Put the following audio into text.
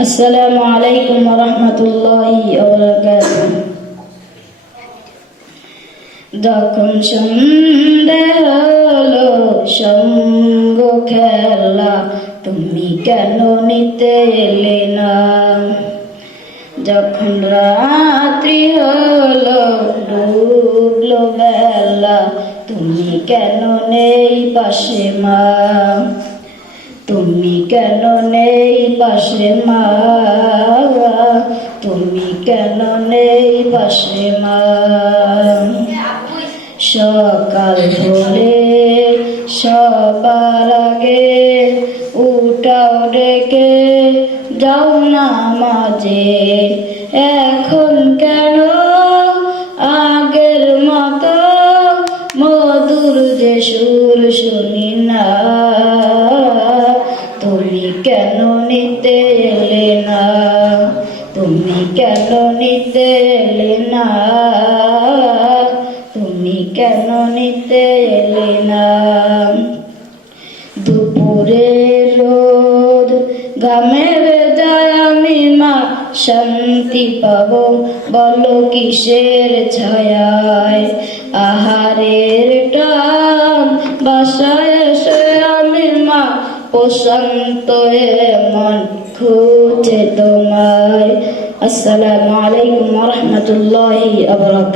আসসালামু আলাইকুম রহমতুল্লাহি যখন সন্ধে হলো সঙ্গ খেলা, তুমি কেন নিতে এলে না? যখন রাত্রি হলো, ডুবলো বেলা, তুমি কেন নেই পাশে মা? তুমি কেন নেই পাশে মা তুমি কেন নেই পাশে মা সকাল হলে সবার আগে উঠাও ডেকে, যাও না মাঝে। এখন কেন আগের মতো মধুর যে সুর শুনি না? নিতে এলে না। তুমি কেন নিতে না? তুমি কেন নিতে এলে না? দুপুরে রোদ গামে যায় আমি মা, শান্তি পাবো বলো কিসের ছায়ায়? আহারের প্রশান্ত মন খুঁজে তোমায়। আসসালামু আলাইকুম রহমতুল্লাহ আবরাকাত